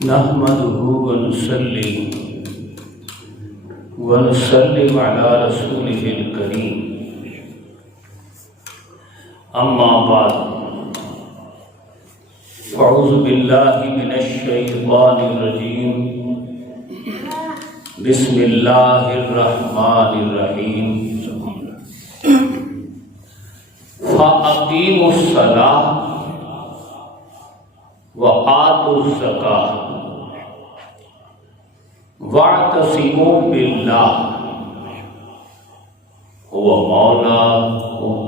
نحمده ونصلي ونسلم على رسوله الكريم اما بعد فاعوذ بالله من الشيطان الرجيم بسم الله الرحمن الرحيم فأقيموا الصلاة وآتوا الزكاة واعتصموا بالله هو مولاكم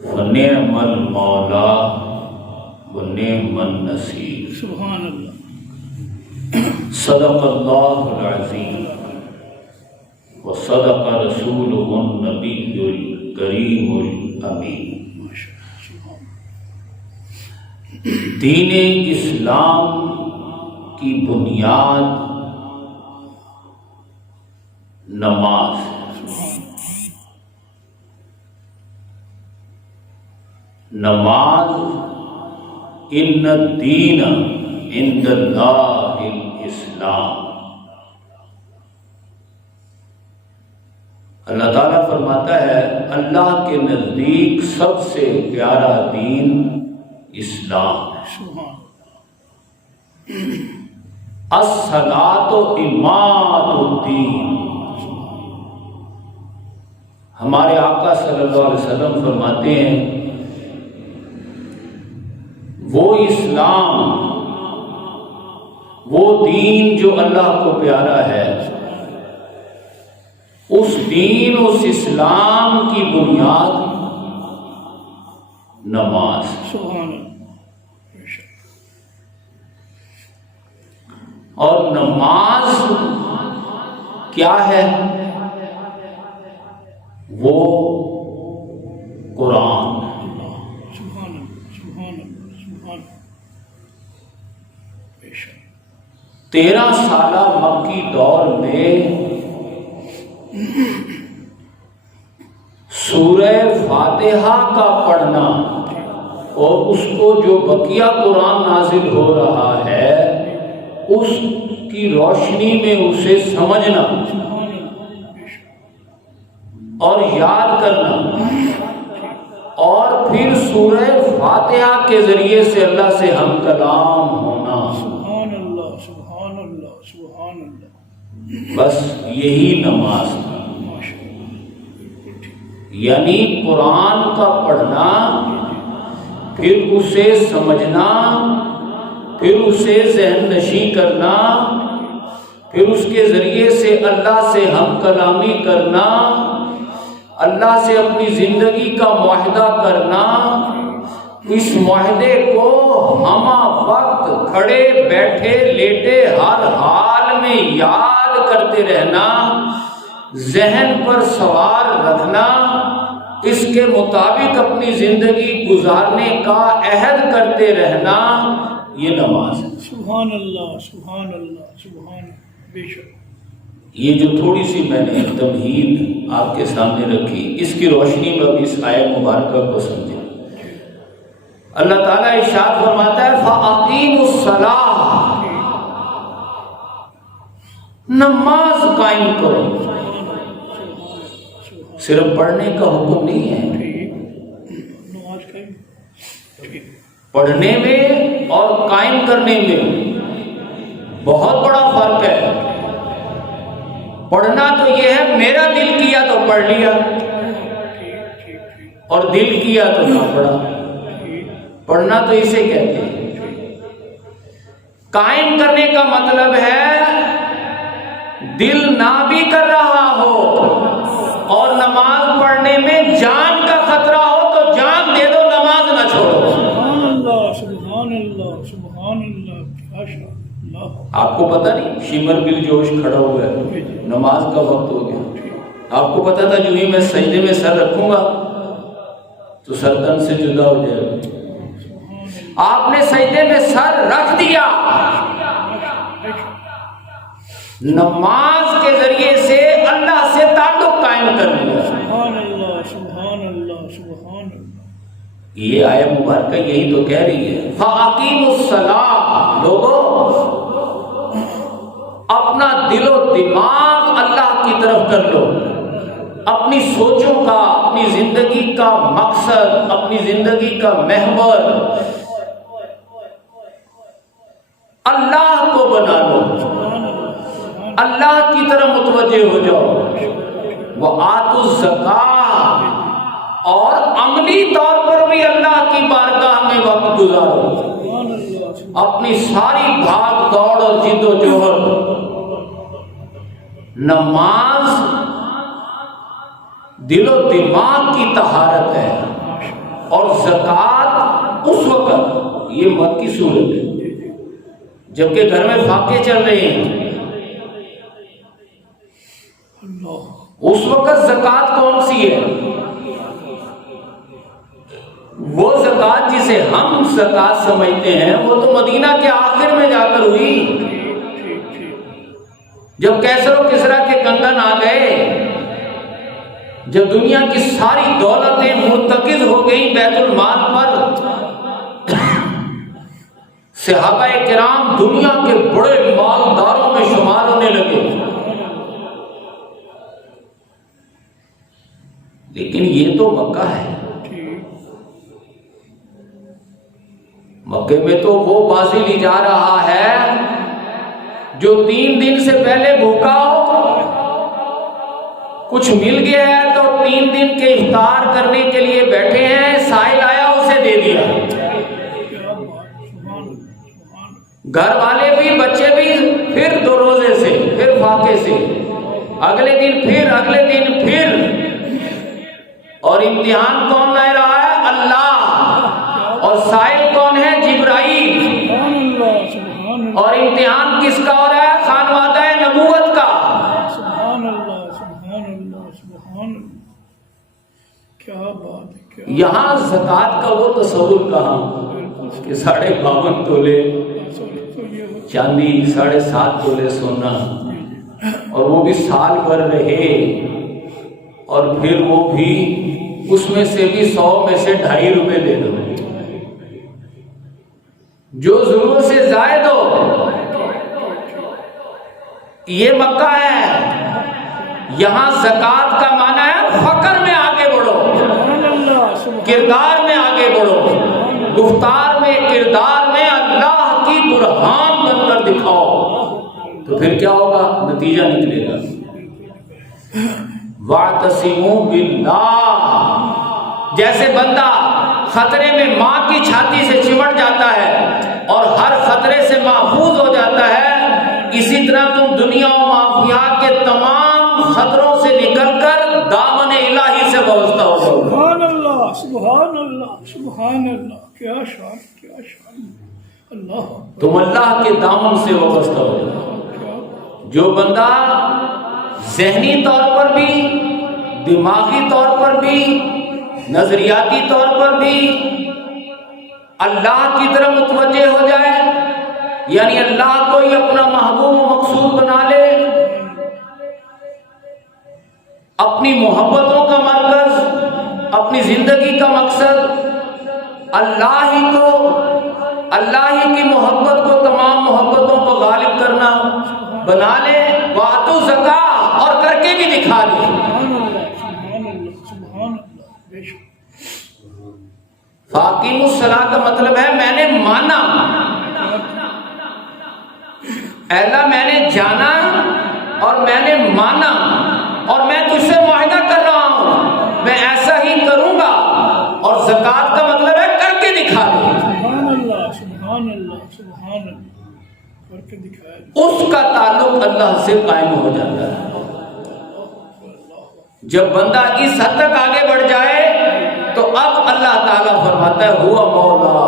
فنعم المولا ونعم النصير. سبحان اللہ. صدق اللہ العظیم وصدق رسولہ النبی الکریم الامین. دین اسلام کی بنیاد نماز. نماز ان الدین عند اللہ الاسلام. اللہ تعالیٰ فرماتا ہے اللہ کے نزدیک سب سے پیارا دین اسلام ہے. الصلاۃ عماد الدین. ہمارے آقا صلی اللہ علیہ وسلم فرماتے ہیں وہ اسلام، وہ دین جو اللہ کو پیارا ہے، اس دین اس اسلام کی بنیاد نماز. اور نماز کیا ہے؟ وہ قرآن. 13 سالہ مکی دور میں سورہ فاتحہ کا پڑھنا اور اس کو جو بقیہ قرآن نازل ہو رہا ہے اس کی روشنی میں اسے سمجھنا اور یاد کرنا، اور پھر سورہ فاتحہ کے ذریعے سے اللہ سے ہم کلام ہونا. بس یہی نماز تھا. یعنی قرآن کا پڑھنا، پھر اسے سمجھنا، پھر اسے ذہن نشیں کرنا، پھر اس کے ذریعے سے اللہ سے ہم کلامی کرنا، اللہ سے اپنی زندگی کا معاہدہ کرنا، اس معاہدے کو ہمہ وقت کھڑے بیٹھے لیٹے ہر حال میں یاد کرتے رہنا، ذہن پر سوار رکھنا، اس کے مطابق اپنی زندگی گزارنے کا عہد کرتے رہنا، یہ نماز ہے. سبحان اللہ، سبحان اللہ، سبحان اللہ. بے شک یہ جو تھوڑی سی میں نے تمہید آپ کے سامنے رکھی، اس کی روشنی میں اب اس آیت مبارکہ کو سمجھیں. اللہ تعالیٰ ارشاد فرماتا ہے فَأَقِيمُوا الصَّلَاةَ، نماز قائم کرو. صرف پڑھنے کا حکم نہیں ہے، پڑھنے میں اور قائم کرنے میں بہت بڑا فرق ہے. پڑھنا تو یہ ہے میرا دل کیا تو پڑھ لیا، اور دل کیا تو نہ پڑھا. پڑھنا تو اسے کہتے ہیں. قائم کرنے کا مطلب ہے دل نہ بھی کر رہا ہو اور نماز پڑھنے میں جان کا خطرہ ہو تو جان دے دو، نماز نہ چھوڑو. سبحان اللہ، سبحان اللہ، سبحان اللہ. آپ کو پتہ نہیں شمر بل جوش کھڑا ہوا ہے، نماز کا وقت ہو گیا. آپ کو پتہ تھا جو ہی میں سجدے میں سر رکھوں گا تو سردن سے جدا ہو جائے گا. آپ نے سجدے میں سر رکھ دیا. نماز کے ذریعے سے اللہ سے تعلق قائم کر لیا. سبحان اللہ، سبحان اللہ، سبحان اللہ. یہ آیت مبارکہ یہی تو کہہ رہی ہے فَأَقِيمُوا الصَّلَاةَ، لوگ دماغ اللہ کی طرف کر لو. اپنی سوچوں کا، اپنی زندگی کا مقصد، اپنی زندگی کا محور اللہ کو بنا لو، اللہ کی طرف متوجہ ہو جاؤ. وَآتُوا الزَّکَاۃَ، اور عملی طور پر بھی اللہ کی بارگاہ میں وقت گزارو. اپنی ساری بھاگ دوڑ اور جد و جہد، نماز دل و دماغ کی طہارت ہے، اور زکوٰۃ اس وقت، یہ مکی صورت ہے جبکہ گھر میں فاقے چل رہے ہیں، اس وقت زکوٰۃ کون سی ہے؟ وہ زکوٰۃ جسے ہم زکوٰۃ سمجھتے ہیں وہ تو مدینہ کے آخر میں جا کر ہوئی، جب کیسر و کسریٰ کے کنگن آ گئے، جب دنیا کی ساری دولتیں مرتکز ہو گئیں بیت المال پر، صحابہ کرام دنیا کے بڑے مالداروں میں شمار ہونے لگے. لیکن یہ تو مکہ ہے، مکے میں تو وہ بازی لی جا رہا ہے جو 3 دن سے پہلے بھوکا ہو، کچھ مل گیا ہے تو 3 دن کے افطار کرنے کے لیے بیٹھے ہیں، سائل آیا اسے دے دیا. گھر والے بھی، بچے بھی، پھر 2 روزے سے، پھر فاقے سے، اگلے دن پھر، اگلے دن پھر. اور امتحان کون لے رہا ہے؟ اللہ. اور سائل کون ہے؟ جبرائیل. اور امتحان کس کا ہو رہا ہے؟ خانوادہ نبوت کا. یہاں زکوٰۃ کا وہ تصور کہاں کہ 52.5 تولے چاندی، 7.5 تولے سونا، اور وہ بھی سال بھر رہے، اور پھر وہ بھی اس میں سے بھی 100 میں سے 2.5 روپے دے دو، جو ضرورت سے زائد ہو. یہ مکہ ہے. یہاں زکوٰۃ کا معنی ہے فقر میں آگے بڑھو، کردار میں آگے بڑھو، گفتار میں، کردار میں اللہ کی برہان بن کر دکھاؤ. تو پھر کیا ہوگا؟ نتیجہ نکلے گا. وَاعْتَصِمُوا بِاللَّهِ، جیسے بندہ خطرے میں ماں کی چھاتی سے چمٹ جاتا ہے اور ہر خطرے سے محفوظ ہو جاتا ہے، اسی طرح تم دنیا و مافیات کے تمام خطروں سے نکل کر دامن الہی سے وابستہ ہو جاؤ. سبحان اللہ، سبحان اللہ، سبحان اللہ. کیا شان، کیا شان. اللہ، تم اللہ کے دامن سے وابستہ ہو جاؤ. جو بندہ ذہنی طور پر بھی، دماغی طور پر بھی، نظریاتی طور پر بھی اللہ کی طرف متوجہ ہو جائے، یعنی اللہ کو ہی اپنا محبوب و مقصود بنا لے، اپنی محبتوں کا مرکز، اپنی زندگی کا مقصد اللہ ہی کو، اللہ ہی کی محبت کو تمام محبتوں کو غالب کرنا بنا لے. وَآتُوا الزَّکَاۃَ، اور کر کے بھی دکھا دے. فَأَقِیمُوا الصَّلَاةَ کا مطلب ہے میں نے مانا، اے اللہ میں نے جانا اور میں نے مانا، اور میں تجھ سے معاہدہ کر رہا ہوں میں ایسا ہی کروں گا. اور زکوٰۃ کا مطلب ہے کر کے دکھا دے. سبحان اللہ، سبحان اللہ، سبحان اللہ. کر کے دکھایا. اس کا تعلق اللہ سے قائم ہو جاتا ہے. جب بندہ اس حد تک آگے بڑھ جائے تو اب اللہ تعالیٰ فرماتا ہے ہوا مولا،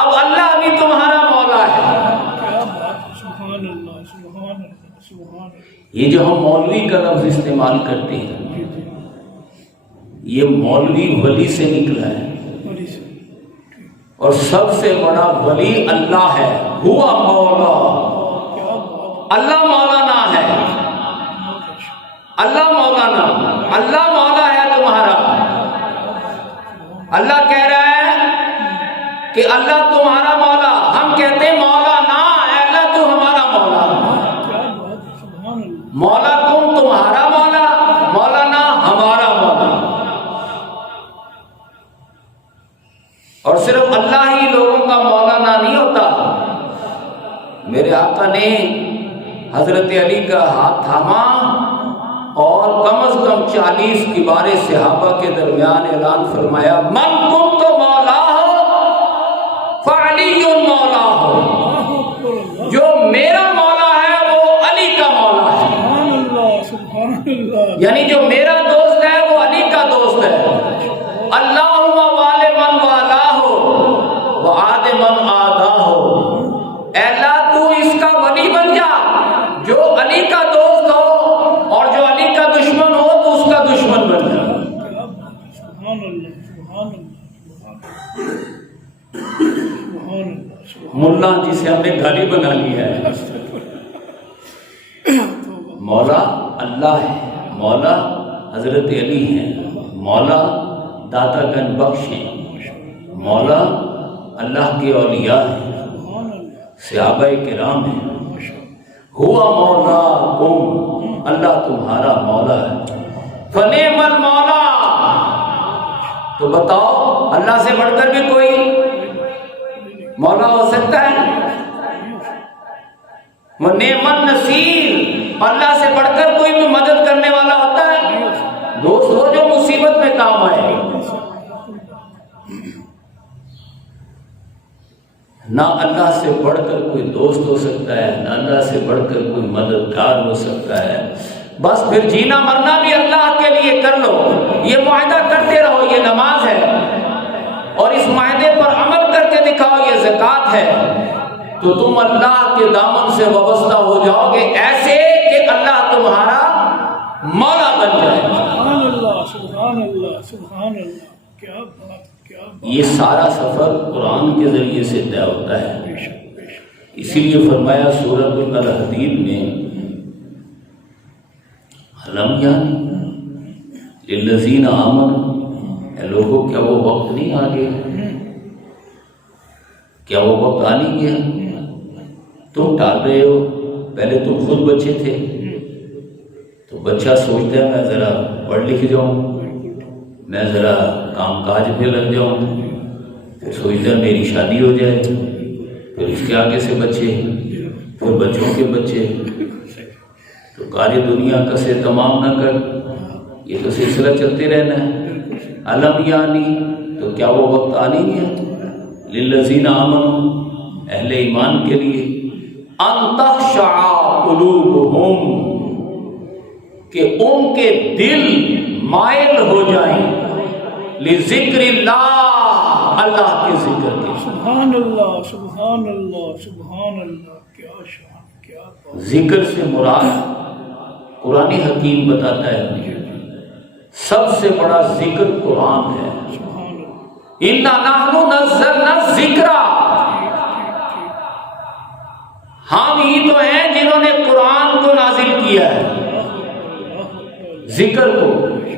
اب اللہ بھی تمہارا مولا ہے. سبحان اللہ، سبحان اللہ، سبحان اللہ. یہ جو ہم مولوی کا لفظ استعمال کرتے ہیں، یہ مولوی ولی سے نکلا ہے، اور سب سے بڑا ولی اللہ ہے. ہوا مولا، اللہ مولانا ہے، اللہ مولانا، اللہ مولا ہے تمہارا. اللہ کہہ رہا ہے کہ اللہ تمہارا مولا. ہم کہتے ہیں مولانا، اے اللہ تو ہمارا مولا. میرے آقا نے حضرت علی کا ہاتھ تھاما اور کم از کم 40 کبار صحابہ کے درمیان اعلان فرمایا من کنت مولا فعلی مولا ہو، جو میرا مولا ہے وہ علی کا مولا ہے، سبحان اللہ سبحان اللہ، یعنی جو میرا دوست ہے وہ علی کا دوست ہے۔ اللہم وال من والا ہو وعاد من آدھا ہو، اے اللہ تو اس کا ولی بن جا جو علی کا دوست ہو، اور جو علی کا دشمن ہو تو اس کا دشمن بن جا۔ سبحان اللہ سبحان اللہ سبحان اللہ، ملا جسے ہم نے گھر ہی بنا لیا ہے، مولا اللہ ہے، مولا حضرت علی ہیں، مولا داتا گن بخش ہیں، مولا اللہ کے اولیاء ہیں، صحابہ کرام ہیں۔ ہوا مولا کم، اللہ تمہارا مولا ہے، فنعم المولا۔ تو بتاؤ اللہ سے بڑھ کر بھی کوئی مولا ہو سکتا ہے؟ وہ نعم النصیر، اللہ سے بڑھ کر کوئی بھی مدد کرنے والا ہوتا ہے؟ دوست ہو جو مصیبت میں کام آئے۔ نہ اللہ سے بڑھ کر کوئی دوست ہو سکتا ہے، نہ اللہ سے بڑھ کر کوئی مددگار ہو سکتا ہے۔ بس پھر جینا مرنا بھی اللہ کے لیے کر لو، یہ معاہدہ کرتے رہو، یہ نماز ہے، اور اس معاہدے پر عمل کر کے دکھاؤ، یہ زکوٰۃ ہے، تو تم اللہ کے دامن سے وابستہ ہو جاؤ گے ایسے کہ اللہ تمہارا مولا بن جائے۔ سبحان اللہ سبحان اللہ سبحان اللہ، کیا بات کیا بات، یہ سارا سفر قرآن کے ذریعے سے طے ہوتا ہے۔ بے شک بے شک، اسی لیے فرمایا سورۃ الحدید میں علم یعنی للذین آمنوا، اے لوگوں کیا وہ وقت نہیں آ گیا؟ کیا وہ وقت آ نہیں گیا؟ تم ٹال رہے ہو، پہلے تم خود بچے تھے، تو بچہ سوچتا ہے میں ذرا پڑھ لکھ جاؤں، میں ذرا کام کاج پہ لگ جاؤں، پھر سوچتا ہے میری شادی ہو جائے، پھر اس کے آگے سے بچے، پھر بچوں کے بچے، تو کاری دنیا کا سے تمام نہ کر، یہ تو سلسلہ چلتے رہنا ہے۔ علم یعنی تو کیا وہ وقت آ نہیں گیا؟ للذین آمنوا، اہل ایمان کے لیے، ان تخشع قلوبہم، کہ ان کے دل مائل ہو جائیں، لذکر اللہ، اللہ کے ذکر کے۔ سبحان اللہ سبحان اللہ سبحان اللہ، کیا شان کیا بات، ذکر سے مراد قرآن حکیم بتاتا ہے سب سے بڑا ذکر قرآن ہے۔ سبحان اللہ، اِنَّا نَحْنُ نَزَّلْنَا الذِّکْرَ، ہم ہی تو ہیں جنہوں نے قرآن کو نازل کیا ہے۔ ذکر کو،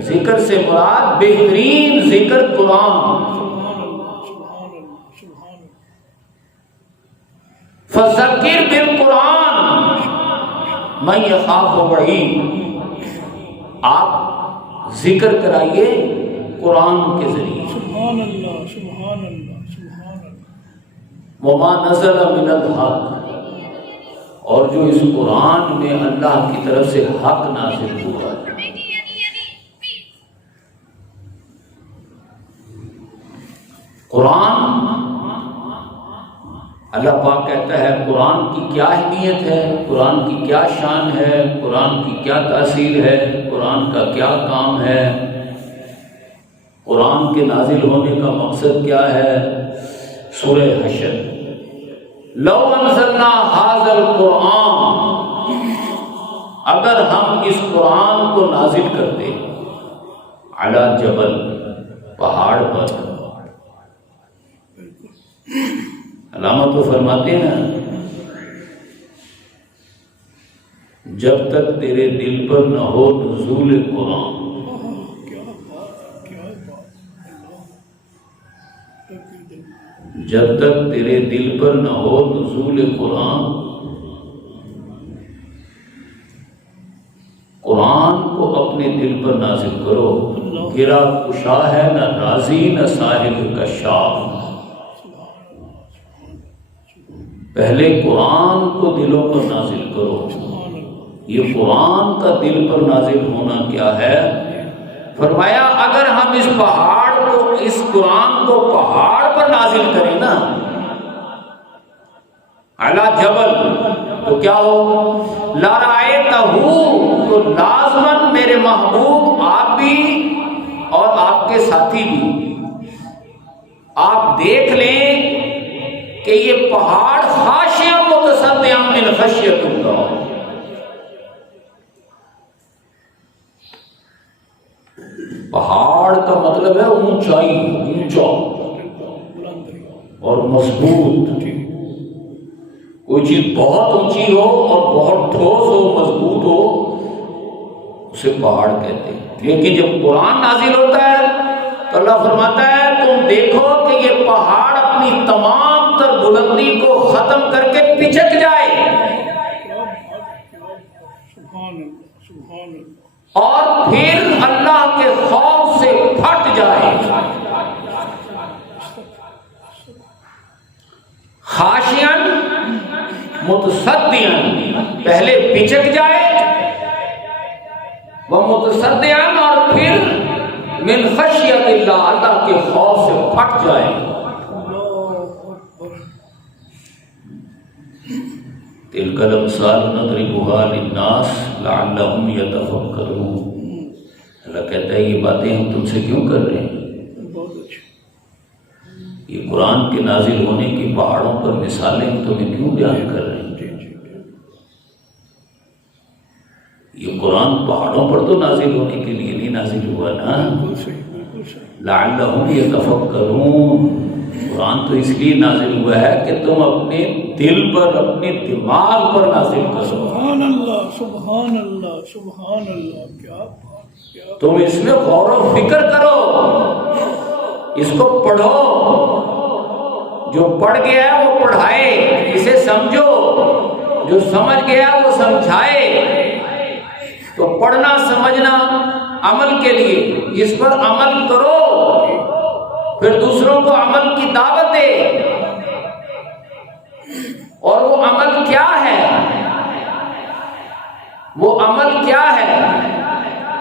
ذکر سے مراد بہترین ذکر قرآن۔ سبحان اللہ سبحان اللہ سبحان اللہ، فذکر بالقرآن من یخاف وعید، آپ ذکر کرائیے قرآن کے ذریعے۔ سبحان اللہ سبحان اللہ سبحان اللہ، وما نزل من الحق، اور جو اس قرآن میں اللہ کی طرف سے حق نازل ہوا ہے۔ قرآن، اللہ پاک کہتا ہے قرآن کی کیا اہمیت ہے، قرآن کی کیا شان ہے، قرآن کی کیا تاثیر ہے، قرآن کا کیا کام ہے، قرآن کے نازل ہونے کا مقصد کیا ہے۔ سورہ حشر، لو انزلنا ھذا القرآن، اگر ہم اس قرآن کو نازل کرتے علی جبل، پہاڑ پر، علامہ تو فرماتے ہیں جب تک تیرے دل پر نہ ہو نزول قرآن، کیا بات کیا بات، جب تک تیرے دل پر نہ ہو نزول قرآن، قرآن کو اپنے دل پر نازل کرو۔ گرا کشا ہے نہ رازی نہ ساحل کا شاف، پہلے قرآن کو دلوں پر نازل کرو۔ یہ قرآن کا دل پر نازل ہونا کیا ہے؟ فرمایا اگر ہم اس پہاڑ کو، اس قرآن کو پہاڑ پر نازل کریں نا، علی جبل، تو کیا ہو؟ لرأیتہ، تو لازماً میرے محبوب آپ بھی اور آپ کے ساتھی بھی آپ دیکھ لیں کہ یہ پہاڑ خاشعا متصدعا من خشیت اللہ، پہاڑ کا مطلب ہے اونچائی، اونچا اور مضبوط۔ کوئی چیز بہت اونچی ہو اور بہت ٹھوس ہو، مضبوط ہو، اسے پہاڑ کہتے ہیں۔ لیکن جب قرآن نازل ہوتا ہے تو اللہ فرماتا ہے تم دیکھو کہ یہ پہاڑ اپنی تمام تر بلندی کو ختم کر کے پچک جائے اور پھر اللہ کے خوف سے پھٹ جائے۔ خاشعاً متصدعاً، پہلے پچک جائے وہ متصدعاً، اور پھر من خشیت اللہ، اللہ کے خوف سے پھٹ جائے۔ تلک الامثال نضربها للناس لعلهم يتفکرون۔ اللہ کہتا ہے یہ باتیں ہم تم سے کیوں کر رہے ہیں؟ بہت اچھا۔ یہ قرآن کے نازل ہونے کی پہاڑوں پر مثالیں ہم تمہیں کیوں بیان کر رہے ہیں؟ یہ قرآن پہاڑوں پر تو نازل ہونے کے لیے نہیں نازل ہوا نا۔ لعلہم یتفکرون، قرآن تو اس لیے نازل ہوا ہے کہ تم اپنے دل پر، اپنے دماغ پر نازل کرو۔ سبحان اللہ، سبحان اللہ، سبحان اللہ، کیا بات، کیا تم اس میں غور و فکر کرو، اس کو پڑھو، جو پڑھ گیا ہے وہ پڑھائے، اسے سمجھو، جو سمجھ گیا وہ سمجھائے۔ تو پڑھنا سمجھنا عمل کے لیے، اس پر عمل کرو، پھر دوسروں کو عمل کی دعوت دے۔ اور وہ عمل کیا ہے؟ وہ عمل کیا ہے؟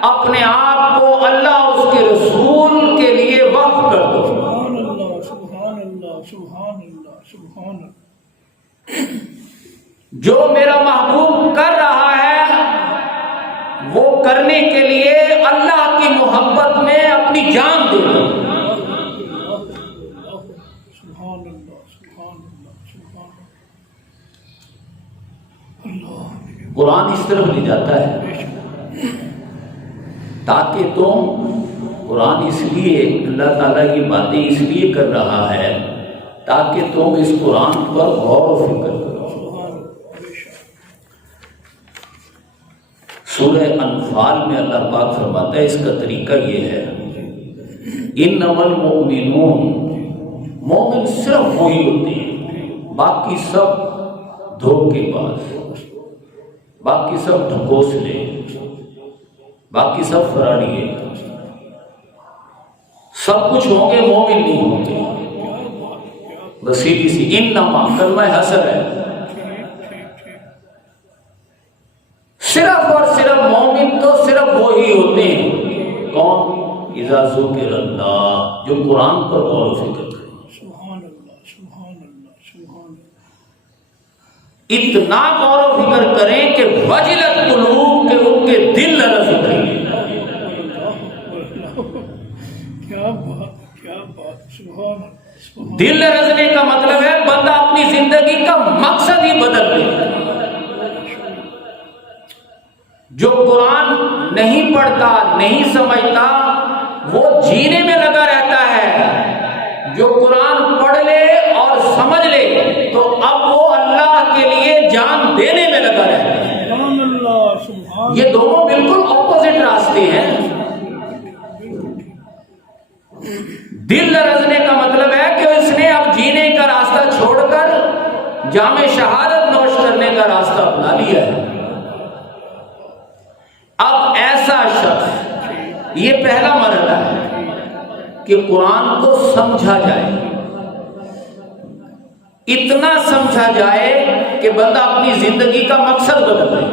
اپنے آپ کو اللہ اور اس کے رسول کے لیے وقف کر دو۔ سبحان اللہ، سبحان اللہ، سبحان اللہ، سبحان اللہ۔ جو میرا محبوب کر رہا ہے وہ کرنے کے لیے اللہ کی محبت میں اپنی جان دے دو۔ سبحان اللہ، سبحان اللہ، سبحان اللہ۔ قرآن اس طرف لے جاتا ہے تاکہ تم، قرآن اس لیے اللہ تعالیٰ کی باتیں اس لیے کر رہا ہے تاکہ تم اس قرآن پر غور و فکر کرو۔ سورہ انفال میں اللہ پاک فرماتا ہے اس کا طریقہ یہ ہے، انما المؤمنون، مومن صرف وہی ہوتے ہیں، باقی سب دھوکے باز، باقی سب ڈھکوسلے، باقی سب فراڈیے، سب کچھ ہوں گے، مومن نہیں ہوں گے۔ بس سیدھی سی انما کلمہ حسر ہے، صرف اور صرف مومن تو صرف وہی ہوتے ہیں۔ کون؟ اذا ذکر اللہ، جو قرآن پر غور و فکر کرے۔ سبحان اللہ، سبحان اللہ، سبحان اللہ۔ اتنا غور و فکر کریں کہ وجلت قلوب، کہ ان کے دل لرز اٹھیں۔ کیا بات، کیا بات، سبحان اللہ۔ دل لرزنے کا مطلب ہے بندہ اپنی زندگی کا مقصد ہی بدل دے۔ جو قرآن نہیں پڑھتا، نہیں سمجھتا، وہ جینے میں لگا رہتا ہے۔ جو قرآن پڑھ لے اور سمجھ لے تو اب وہ اللہ کے لیے جان دینے میں لگا رہتا ہے۔ سبحان اللہ، سبحان۔ یہ دونوں بالکل اپوزٹ راستے ہیں۔ دل لرزنے کا مطلب ہے کہ اس نے اب جینے کا راستہ چھوڑ کر جام شہادت نوش کرنے کا راستہ اپنا لیا ہے۔ اب ایسا شخص، یہ پہلا مرحلہ ہے کہ قرآن کو سمجھا جائے، اتنا سمجھا جائے کہ بندہ اپنی زندگی کا مقصد بدل لے.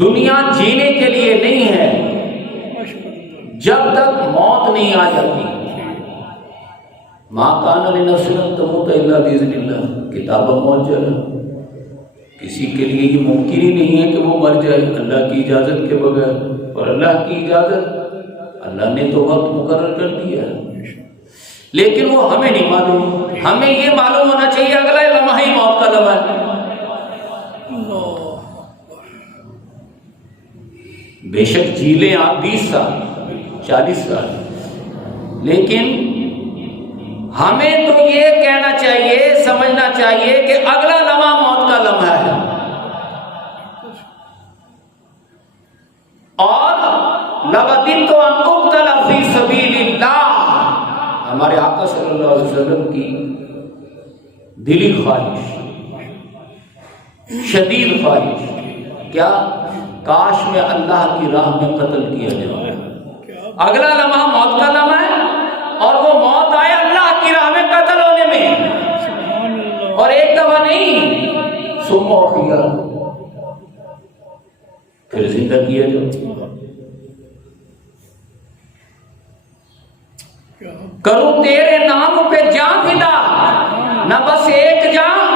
دنیا جینے کے لیے نہیں ہے جب تک موت نہیں آ جاتی. ما کان لنفس ان تموت الا باذن اللہ کتاب موجل. کسی کے لیے یہ ممکن ہی نہیں ہے کہ وہ مر جائے اللہ کی اجازت کے بغیر. اور اللہ کی اجازت اللہ نے تو وقت مقرر کر دیا ہے، لیکن وہ ہمیں نہیں معلوم. ہمیں یہ معلوم ہونا چاہیے اگلا لمحہ ہی موت کا لمحہ ہے. بے شک جی لیں آپ 20 سال 40 سال، لیکن ہمیں تو یہ کہنا چاہیے، سمجھنا چاہیے کہ اگلا لمحہ موت کا لمحہ ہے. اور لَوَدِدتُّ أَنْ أُقْتَلَ فِي سَبِيلِ اللَّهِ، ہمارے آقا صلی اللہ علیہ وسلم کی دلی خواہش، شدید خواہش، کیا؟ کاش میں اللہ کی راہ میں قتل کیا جائے. اگلا لمحہ موت کا لمحہ ہے، اور وہ موت آئے اللہ کی راہ میں قتل ہونے میں. اور ایک دفعہ نہیں، ثم احیی، پھر زندہ کیا جائے. کروں تیرے نام پہ جان فدا، نہ بس ایک جان،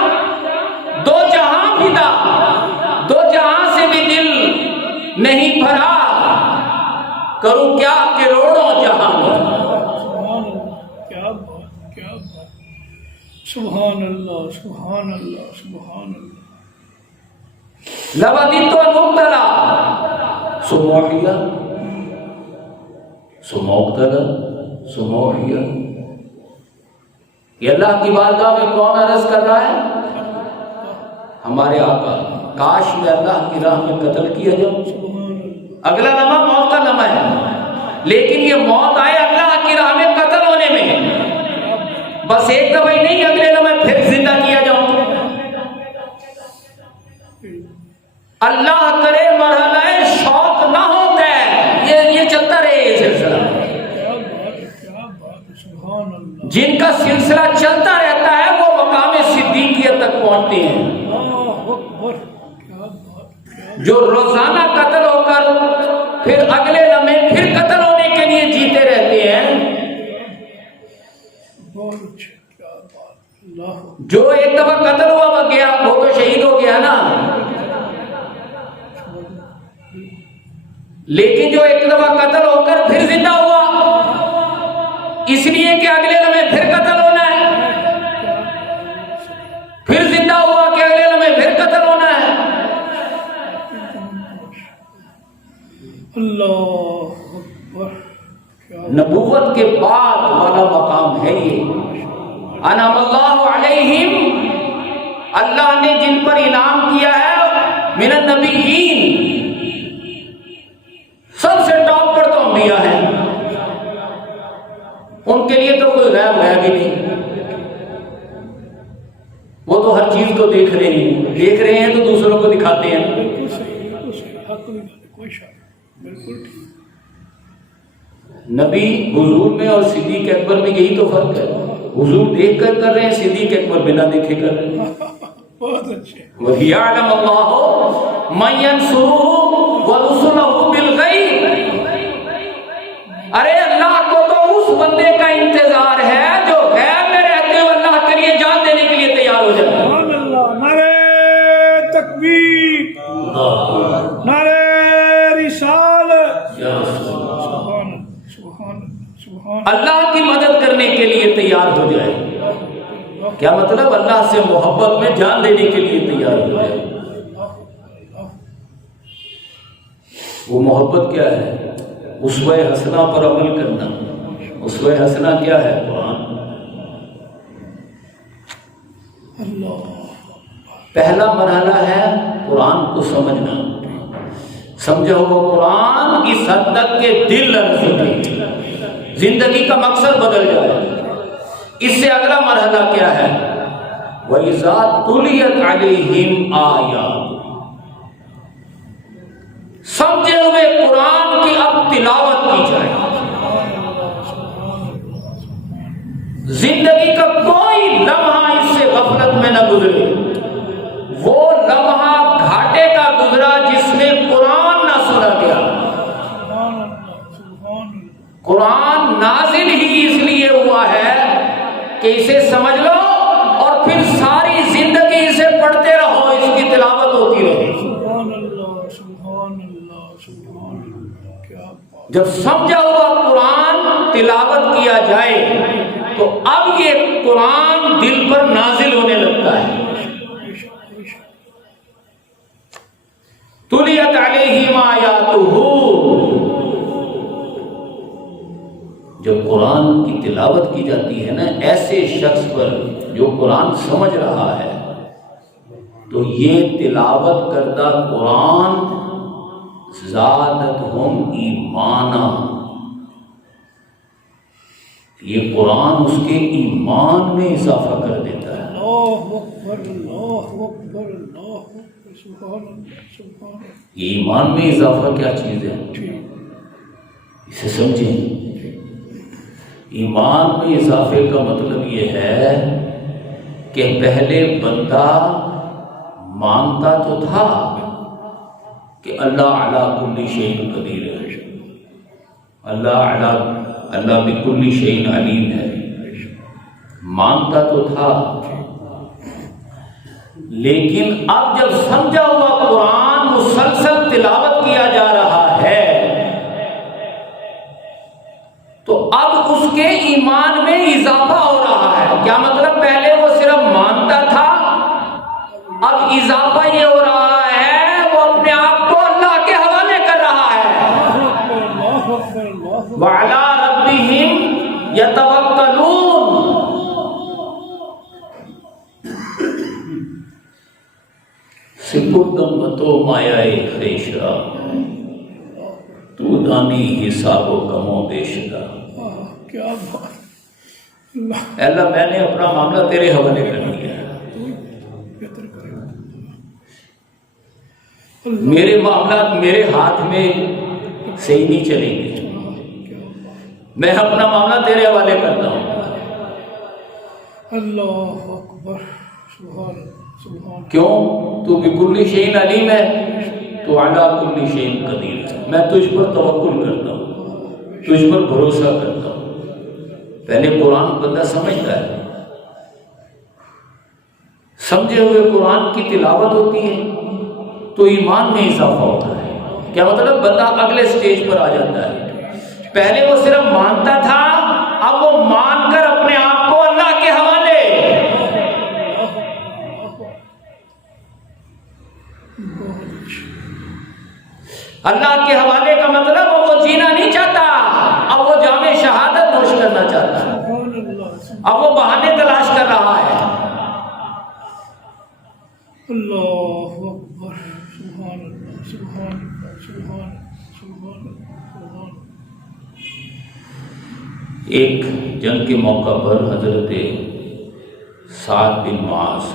دو جہاں فدا، دو جہاں سے بھی دل نہیں بھرا، کروں کیا کروڑوں جہاں. کیا بات، کیا بات، سبحان اللہ سبحان اللہ سبحان اللہ. لَوَدِدتُّ أَنْ أُقْتَلَ ثُمَّ أُحْيَىٰ ثُمَّ أُقْتَلَ ثُمَّ أُحْيَىٰ. یہ اللہ کی بارگاہ میں کون عرض کر رہا ہے؟ ہمارے آقا. کاش میں اللہ کی راہ میں قتل کیا جاؤ. اگلا لمحہ موت کا لمحہ ہے، لیکن یہ موت آئے اللہ کی راہ میں قتل ہونے میں. بس ایک دفعہ ہی نہیں، اگلے لمحے پھر زندہ کیا جاؤں. اللہ کرے مرحلہ شوق نہ ہوتا ہے، یہ چلتا رہے یہ سلسلہ. جن کا سلسلہ چلتا رہتا ہے وہ مقام صدیقیت تک پہنچتے ہیں. جو روزانہ قتل ہو کر پھر اگلے لمحے پھر قتل ہونے کے لیے جیتے رہتے ہیں. جو ایک دفعہ قتل ہوا وہ گیا، وہ تو شہید ہو گیا نا. لیکن جو ایک دفعہ قتل ہو کر پھر زندہ ہوا، اس لیے کہ اگلے لمحے پھر قتل ہونا ہے، پھر زندہ ہوا کہ اگلے لمحے پھر قتل ہونا ہے. اللہ اکبر. نبوت کے بعد والا مقام ہے یہ. انعم اللہ علیہم، اللہ نے جن پر انعام کیا ہے، من النبیین، سب سے ٹاپ پر تو انبیاء ہیں. ان کے لیے تو کوئی غیب ہے بھی نہیں. وہ تو ہر چیز کو دیکھ رہے ہیں تو دوسروں کو دکھاتے ہیں. بالکل صحیح، بالکل صحیح، حق نہیں، کوئی شک، بالکل ٹھیک. نبی حضور میں اور صدیق اکبر میں یہی تو فرق ہے. حضور دیکھ کر کر رہے ہیں، صدیق اکبر بنا دیکھے کر رہے ہیں. بہت اچھے. وَيَعْلَمَ اللَّهُ مَن يَنْصُرُهُ وَرُسُلَهُ بِالْغَيْبِ. ارے اللہ کو تو اس بندے کا انتظار ہے جو غیب میں رہتے ہوئے اللہ کے لیے جان دینے کے لیے تیار ہو جائے. سبحان اللہ. نعرہ تکبیر، نعرہ رسالت. سبحان سبحان سبحان. اللہ کی مدد کرنے کے لیے تیار ہو جائے. کیا مطلب؟ اللہ سے محبت میں جان دینے کے لیے تیار ہو جائے. وہ محبت کیا ہے؟ اسوہ حسنہ پر عمل کرنا. اسوہ حسنہ کیا ہے؟ قرآن. پہلا مرحلہ ہے قرآن کو سمجھنا. سمجھا ہوا قرآن اس حد تک کہ دل لرزے، زندگی کا مقصد بدل جائے. اس سے اگلا مرحلہ کیا ہے؟ وَإِذَا تُلِيَتْ عَلَيْهِمْ آیَاتُ. سمجھے ہوئے قرآن کی اب تلاوت کی جائے. زندگی کا کوئی لمحہ اس سے غفلت میں نہ گزرے. سبحان اللہ کیا بات جب سمجھا ہوا قرآن تلاوت کیا جائے تو اب یہ قرآن دل پر نازل ہونے لگتا ہے. تلیت علیہم آیاتہ، جب قرآن کی تلاوت کی جاتی ہے نا ایسے شخص پر جو قرآن سمجھ رہا ہے، تو یہ تلاوت کردہ قرآن زادتہم ایمانا، یہ قرآن اس کے ایمان میں اضافہ کر دیتا ہے. اللہ اکبر اللہ اکبر اللہ اکبر سبحان اللہ سبحان اللہ. یہ ایمان میں اضافہ کیا چیز ہے اسے سمجھیں. ایمان میں اضافے کا مطلب یہ ہے کہ پہلے بندہ مانتا تو تھا کہ اللہ علی کل شیء قدیر ہے، اللہ بکل شیء علیم ہے، مانتا تو تھا، لیکن اب جب سمجھا ہوا قرآن مسلسل تلاوت کیا جا رہا ہے تو اب اس کے ایمان میں اضافہ ہو رہا ہے. کیا مطلب؟ پہلے وہ صرف مانتا تھا، اب اضافہ یہ ہو رہا ہے وہ اپنے آپ کو اللہ کے حوالے کر رہا ہے. وَعَلَىٰ رَبِّهِمْ يَتَوَكَّلُونَ، سپردم بتو مایائے خیشرا، تو دانی حساب و کم و بیشرا. کیا بات اللہ میں نے اپنا معاملہ تیرے حوالے کر دیا ہے، میرے معاملات میرے ہاتھ میں صحیح نہیں چلیں گے، میں اپنا معاملہ تیرے حوالے کرتا ہوں. اللہ اکبر سبحان سبحان. کیوں؟ تو بکل شیء علیم ہے، تو علی کل شیء قدیر ہے. میں تجھ پر توکل کرتا ہوں، تجھ پر بھروسہ کرتا ہوں. پہلے قرآن بندہ سمجھتا ہے، سمجھے ہوئے قرآن کی تلاوت ہوتی ہے تو ایمان میں اضافہ ہوتا ہے. کیا مطلب؟ بندہ اگلے سٹیج پر آ جاتا ہے. پہلے وہ صرف مانتا تھا، اب وہ مان کر اپنے آپ کو اللہ کے حوالے. اللہ کے حوالے کا مطلب وہ جینا نہیں چاہتا، اب وہ جام شہادت نوش کرنا چاہتا ہے، اب وہ بہانے تلاش کر رہا ہے. اللہ اکبر سبحان اللہ سبحان اللہ سبحان سبحان سبحان. ایک جنگ کے موقع پر حضرت سعد بن معاذ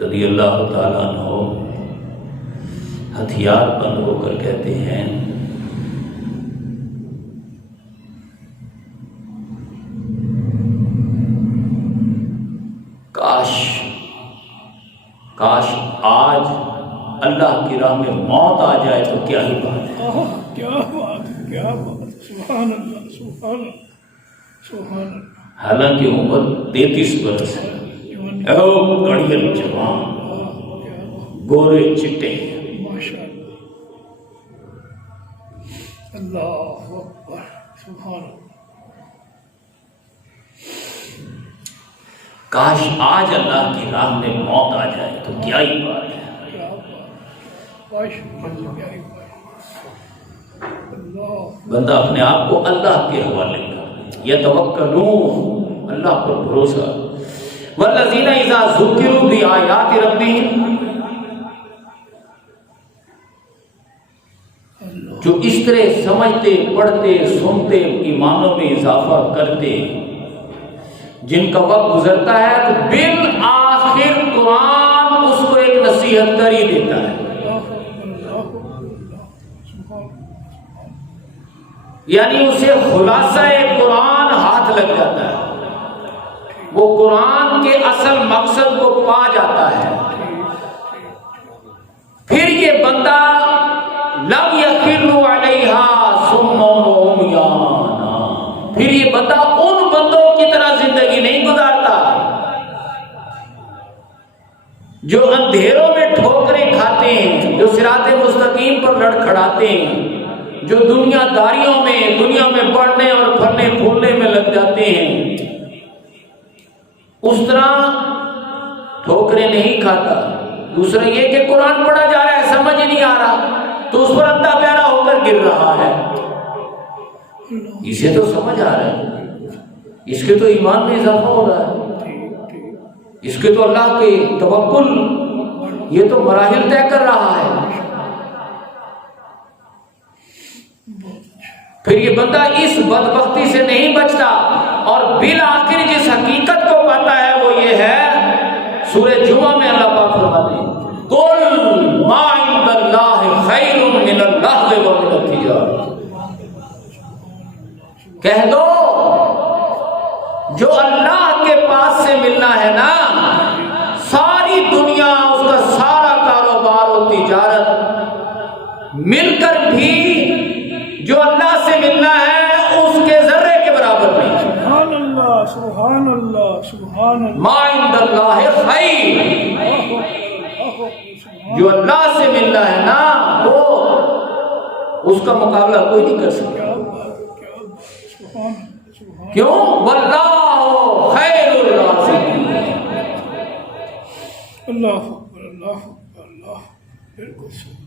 رضی اللہ تعالیٰ عنہ ہتھیار بند ہو کر کہتے ہیں کاش آج اللہ کی راہ میں موت آ جائے تو کیا ہی بات ہے. کیا بات کیا بات سبحان اللہ سبحان اللہ سبحان اللہ. حالانکہ عمر 33 برس ہے، گڑیل جوان، گورے چٹے. ماشاء اللہ اللہ اکبر سبحان اللہ. کاش آج اللہ کی راہ میں موت آ جائے تو کیا ہی بات ہے. کیا بات کاش کیا ہی بات. اللہ بندہ اپنے آپ کو اللہ کے حوالے کر، یتوکلون، اللہ پر بھروسہ. والذین اذا ذکروا بآیات ربہم، جو اس طرح سمجھتے پڑھتے سنتے ایمانوں میں اضافہ کرتے، جن کا وقت گزرتا ہے تو بالآخر قرآن اس کو ایک نصیحت کر ہی دیتا ہے. یعنی اسے خلاصہ قرآن ہاتھ لگ جاتا ہے، وہ قرآن کے اصل مقصد کو پا جاتا ہے. پھر یہ بندہ لم یخروا علیہا صما وعمیانا، پھر یہ بندہ ان بندوں کی طرح زندگی نہیں گزارتا جو اندھیروں میں ٹھوکریں کھاتے ہیں، جو صراط مستقیم پر لڑکھڑاتے ہیں، جو دنیا داریوں میں، دنیا میں بڑھنے اور پھلنے پھولنے میں لگ جاتے ہیں، اس طرح ٹھوکریں نہیں کھاتا۔ دوسرا یہ کہ قرآن پڑھا جا رہا ہے، سمجھ ہی نہیں آ رہا تو اس پر اندھا پیرا ہو کر گر رہا ہے۔ اسے تو سمجھ آ رہا ہے، اس کے تو ایمان میں اضافہ ہو رہا ہے، اس کے تو اللہ کے توکل، یہ تو مراحل طے کر رہا ہے۔ پھر یہ بندہ اس بدبختی سے نہیں بچتا، اور بالآخر جس حقیقت کو پاتا ہے وہ یہ ہے، سورہ جمعہ میں اللہ پاک فرماتے ہیں قُلْ مَا عِندَ اللَّهِ خَيْرٌ مِّنَ اللَّهْوِ وَمِنَ التِّجَارَةِ، کہہ دو جو اللہ کے پاس سے ملنا ہے نا، ساری دنیا، اس کا سارا کاروبار و تجارت مل کر بھی جو اللہ سے ملنا ہے اس کے ذرے کے برابر نہیں۔ سبحان اللہ، سبحان اللہ، سبحان اللہ، ما عند اللہ خیر، جو اللہ سے ملنا ہے نا وہ اس کا مقابلہ کوئی نہیں کر سکتا۔ کیوں؟ واللہ خیر الرازقین، اللہ اکبر، اللہ اکبر، اللہ، بالکل صحیح،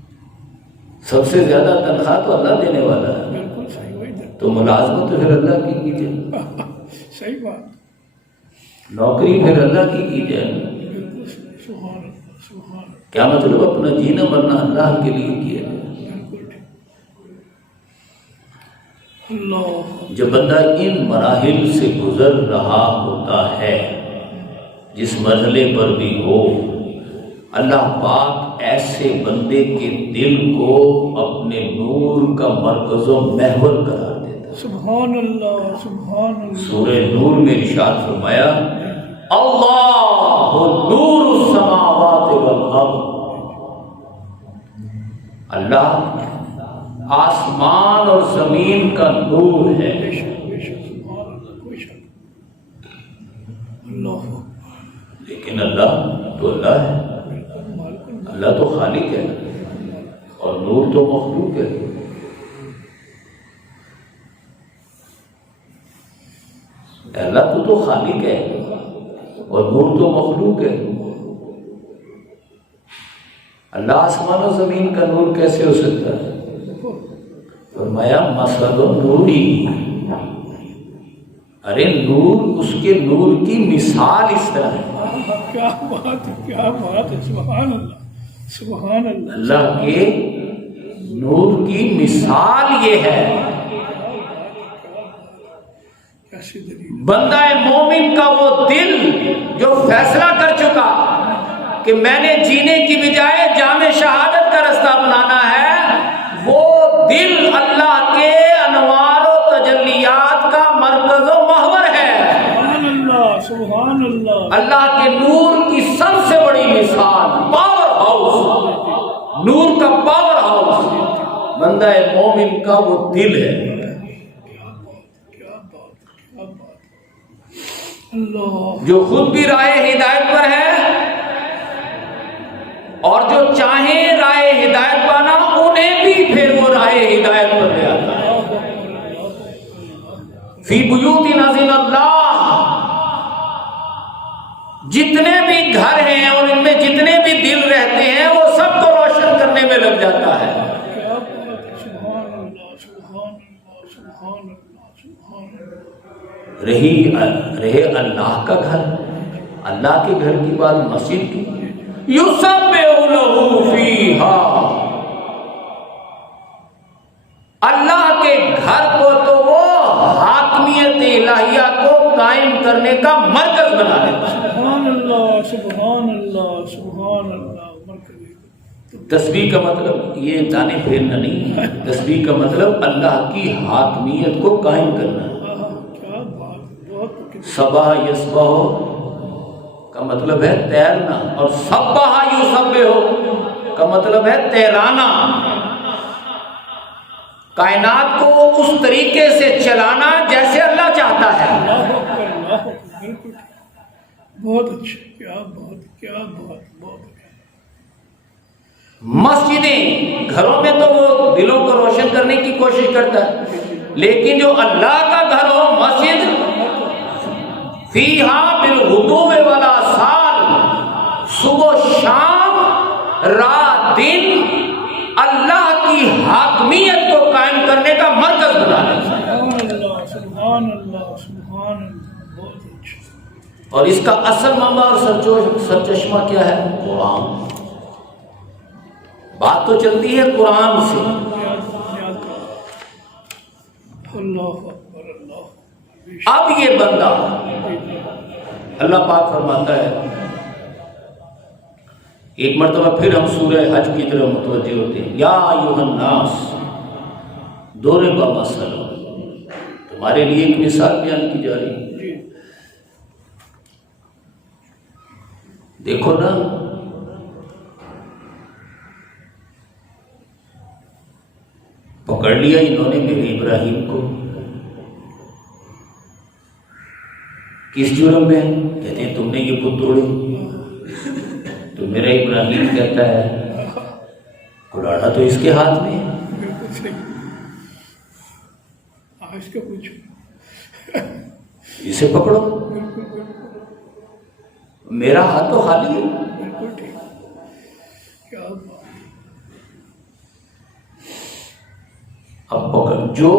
سب سے زیادہ تنخواہ تو اللہ دینے والا ہے، بالکل صحیح، وہی تو ملازمت تو پھر اللہ کی کیجیے، صحیح بات، نوکری پھر اللہ کی کیجیے۔ بالکل صحیح، سبحان اللہ، سبحان اللہ، کیا مطلب؟ اپنا جینا مرنا اللہ کے لیے کیا ہے۔ بالکل ٹھیک، اللہ، جب بندہ ان مراحل سے گزر رہا ہوتا ہے، جس مرحلے پر بھی ہو، اللہ پاک ایسے بندے کے دل کو اپنے نور کا مرکز و محور قرار دیتا ہے۔ سبحان اللہ، سبحان اللہ، سورہ نور میں ارشاد فرمایا اللہ نور السماوات والارض، اللہ آسمان اور زمین کا نور ہے۔ بے شک، بے شک، سبحان اللہ، کوئی شک، اللہ اکبر، لیکن اللہ تو اللہ ہے، اللہ تو خالق ہے اور نور تو مخلوق ہے۔ اللہ تو خالق ہے اور نور تو مخلوق ہے۔ اللہ آسمان و زمین کا نور کیسے ہو سکتا ہے؟ فرمایا مثل نوری، ارے نور، اس کے نور کی مثال اس طرح ہے۔ کیا بات ہے، کیا بات ہے، سبحان اللہ، سبحان اللہ، اللہ کے نور کی مثال یہ ہے، کیسی دلیل، بندہ مومن کا وہ دل جو فیصلہ کر چکا کہ میں نے جینے کی بجائے جام شہادت کا رستہ اپنانا ہے، وہ دل اللہ کے انوار و تجلیات کا مرکز و محور ہے۔ سبحان اللہ، سبحان اللہ، اللہ کے نور کی سب سے بڑی مثال پاور ہاؤس، نور کا پاور ہاؤس بندہ مومن کا وہ دل ہے۔ اللہ، جو خود بھی راہ ہدایت پر ہے اور جو چاہیں راہ ہدایت پانا، انہیں بھی پھر وہ راہ ہدایت پر لے آتا ہے۔ فی بیوت اذن اللہ، جتنے بھی گھر ہیں اور ان میں جتنے بھی دل رہتے ہیں وہ سب کو روشن کرنے میں لگ جاتا ہے۔ کیا بات ہے، سبحان اللہ، سبحان اللہ، سبحان اللہ، سبحان اللہ، رہے اللہ کا گھر، اللہ کے گھر کی بات، مسجد کی، یسبح لہ فیہا، اللہ کے گھر کو تو وہ حاکمیت الہیہ کو قائم کرنے کا مرکز بنا دیتا ہے۔ سبحان اللہ، سبحان اللہ، سبحان اللہ، مرکز، تسبیح کا مطلب یہ دانے پھیرنا نہیں ہے، تسبیح کا مطلب اللہ کی حاکمیت کو قائم کرنا ہے۔ کیا بات، بہت، سبح یسبح کا مطلب ہے تیرنا، اور سبح یسبح کا مطلب ہے تیرانا، کائنات کو اس طریقے سے چلانا جیسے اللہ چاہتا ہے۔ اللہ اکبر، اللہ اکبر، بالکل، بہت اچھا، کیا بات، کیا بات، بہت اچھا۔ مسجدیں، گھروں میں تو وہ دلوں کو روشن کرنے کی کوشش کرتا ہے، لیکن جو اللہ کا گھر ہو مسجد، فیہا بالغدو والآصال، صبح و شام، رات دن اللہ کی حاکمیت کو قائم کرنے کا مرکز بنا لے۔ سبحان اللہ، سبحان اللہ، سبحان اللہ، بہت اچھا۔ اور اس کا اصل منبع اور سرچشمہ کیا ہے؟ قرآن۔ بات تو چلتی ہے قرآن سے۔ اللہ اکبر، اللہ۔ اب یہ بندہ، اللہ پاک فرماتا ہے، ایک مرتبہ پھر ہم سورہ حج کی طرف متوجہ ہوتے ہیں، یا ایھا الناس ضرب مثل، تمہارے لیے ایک مثال بیان کی جا رہی ہے۔ دیکھو نا، پکڑ لیا انہوں نے میرے ابراہیم کو، کس جرم میں؟ کہتے ہیں تم نے یہ بت توڑے۔ تو میرا ابراہیم کہتا ہے کلاڑا تو اس کے ہاتھ میں ہے، بالکل صحیح، آج کا کچھ اسے پکڑو، میرا ہاتھ تو خالی ہے۔ بالکل ٹھیک، کیا بات۔ اب پکڑ، جو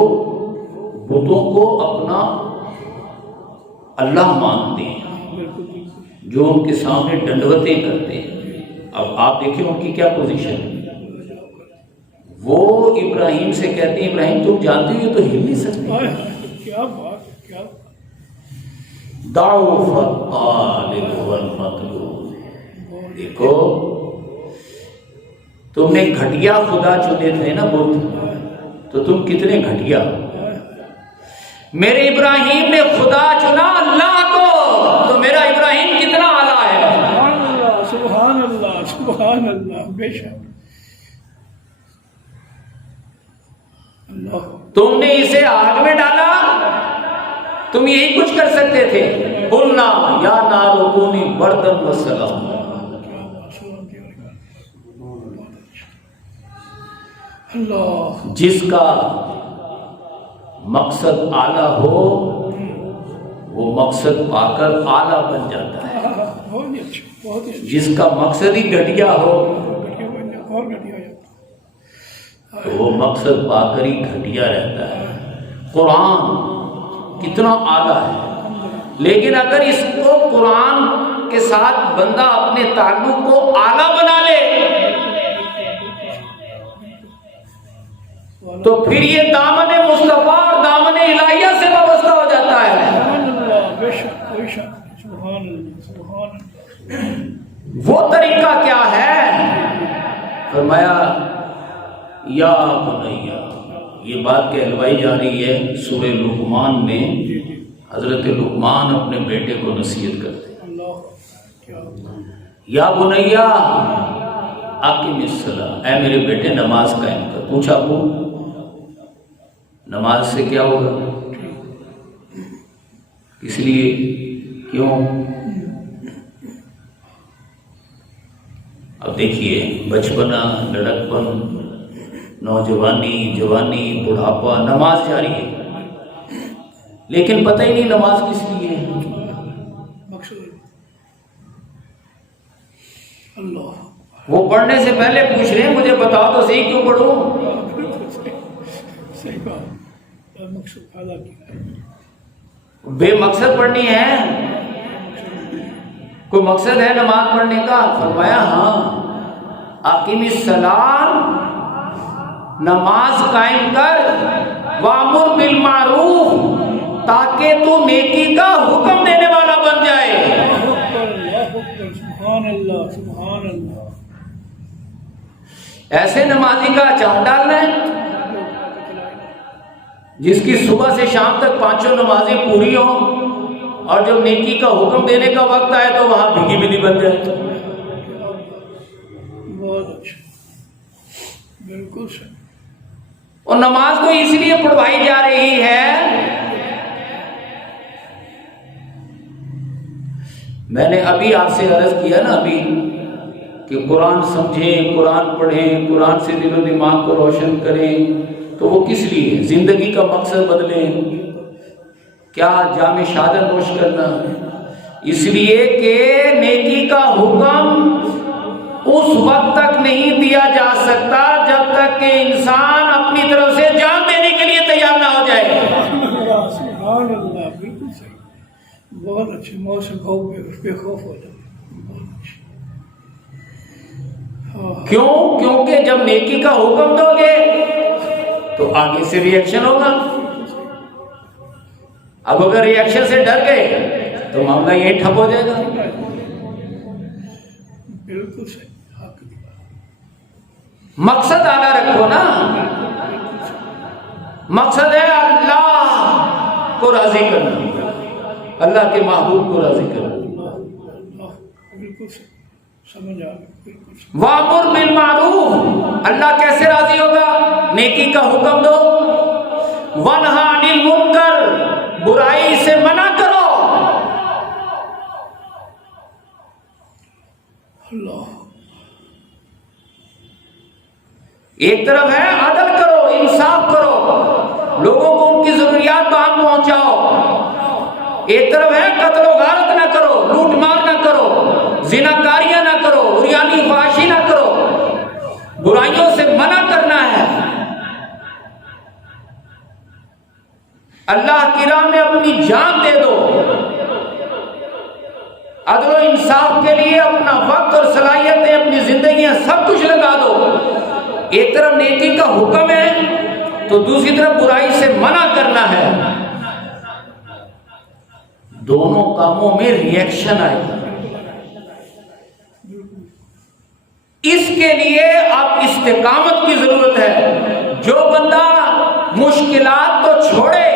بتوں کو اپنا اللہ مانتے ہیں، جو ان کے سامنے ڈنڈوتیں کرتے ہیں، اب آپ دیکھیں ان کی کیا پوزیشن ہے۔ وہ ابراہیم سے کہتے ہیں ابراہیم تم جانتے ہو یہ تو ہل نہیں سکتے۔ کیا بات، کیا بات۔ ضعف الطالب والمطلوب، دیکھو تم نے گھٹیا خدا چنے تھے نا بت، تو تم کتنے گھٹیا۔ میرے ابراہیم نے خدا چنا اللہ کو، تو میرا ابراہیم کتنا اعلیٰ ہے۔ سبحان اللہ، سبحان اللہ، سبحان اللہ، بے شک اللہ۔ تم نے اسے آگ میں ڈالا، تم یہی کچھ کر سکتے تھے، قلنا یا نار کونی بردن وسلام۔ اللہ، جس کا مقصد اعلیٰ ہو وہ مقصد پا کر اعلیٰ بن جاتا ہے، بہت ہی اچھا، بہت ہی اچھا۔ جس کا مقصد ہی گھٹیا ہو اور گھٹیا جاتا، تو وہ مقصد پا کر ہی گھٹیا رہتا ہے۔ قرآن کتنا اعلیٰ ہے، لیکن اگر اس کو قرآن کے ساتھ بندہ اپنے تعلق کو اعلیٰ بنا لے تو پھر یہ دامن مصطفیٰ اور دامن الہیہ سے وابستہ ہو جاتا ہے۔ سبحان اللہ، بے شک، بے شک، سبحان اللہ، سبحان اللہ۔ وہ طریقہ کیا ہے؟ فرمایا یا بنیا، یہ بات کہلوائی جا رہی ہے سورہ لقمان میں، حضرت لقمان اپنے بیٹے کو نصیحت کرتے ہیں، اللہ، کیا یا بنیا اقم الصلاۃ، اے میرے بیٹے نماز قائم کر۔ پوچھا ابو نماز سے کیا ہوگا؟ اس لیے کیوں؟ اب دیکھیے بچپنا، لڑکپن، نوجوانی، جوانی، بڑھاپا، نماز جاری ہے، لیکن پتہ ہی نہیں نماز کس لیے ہے۔ مقصد اللہ، وہ پڑھنے سے پہلے پوچھ رہے ہیں مجھے بتاؤ تو صحیح کیوں پڑھوں؟ صحیح بات، مقصد پیدا کیا، بے مقصد پڑھنی ہے؟ کوئی مقصد ہے نماز پڑھنے کا؟ فرمایا ہاں، اقیم الصلاۃ، نماز قائم کر، وامر بالمعروف، تاکہ تو نیکی کا حکم دینے والا بن جائے۔ اللہ اکبر، اللہ اکبر، سبحان اللہ، سبحان اللہ۔ ایسے نمازی کا چاہ ڈالنا ہے جس کی صبح سے شام تک پانچوں نمازیں پوری ہوں، اور جب نیکی کا حکم دینے کا وقت آئے تو وہاں بھیگی بلی بن جائے۔ بہت اچھا، بالکل صحیح۔ اور نماز تو اس لیے پڑھوائی جا رہی ہے میں نے ابھی آپ سے عرض کیا نا ابھی کہ قرآن سمجھیں، قرآن پڑھیں، قرآن سے دل و دماغ کو روشن کریں، تو وہ کس لیے؟ زندگی کا مقصد بدلیں، کیا جام شہادت نوش کرنا؟ اس لیے کہ نیکی کا حکم اس وقت تک نہیں دیا جا سکتا جب تک کہ انسان اپنی طرف سے جان دینے کے لیے تیار نہ ہو جائے۔ سبحان اللہ، بالکل صحیح، بہت اچھے، موت سے بے خوف ہو جاتا۔ کیوں؟ کیونکہ جب نیکی کا حکم دو گے تو آگے سے ری ایکشن ہوگا۔ اب اگر ری ایکشن سے ڈر گئے تو معاملہ یہ ٹھپ ہو جائے گا۔ بالکل صحیح، مقصد اعلیٰ رکھو نا، مقصد ہے اللہ کو راضی کرنا، اللہ کے محبوب کو راضی کرنا۔ بالکل صحیح، سمجھ آ گئی۔ وَأْمُرْ بِالْمَعْرُوفِ، اللہ کیسے راضی ہوگا؟ نیکی کا حکم دو، وَانْہَ عَنِ الْمُنکَرِ، برائی سے منع کرو۔ اللہ، ایک طرف ہے عدل کرو، انصاف کرو، لوگوں کو ان کی ضروریات تک پہنچاؤ۔ ایک طرف ہے قتل و غارت نہ کرو، لوٹ مار نہ کرو، زناکاریاں نہ کرو، عریانی فحاشی نہ کرو، برائیوں سے منع کرنا ہے۔ اللہ کی راہ میں اپنی جان دے دو، عدل و انصاف کے لیے اپنا وقت اور صلاحیتیں، اپنی زندگیاں سب کچھ لگا دو۔ ایک طرف نیکی کا حکم ہے تو دوسری طرف برائی سے منع کرنا ہے۔ دونوں کاموں میں ری ایکشن آئے گا۔ اس کے لیے اب استقامت کی ضرورت ہے۔ جو بندہ مشکلات کو چھوڑے،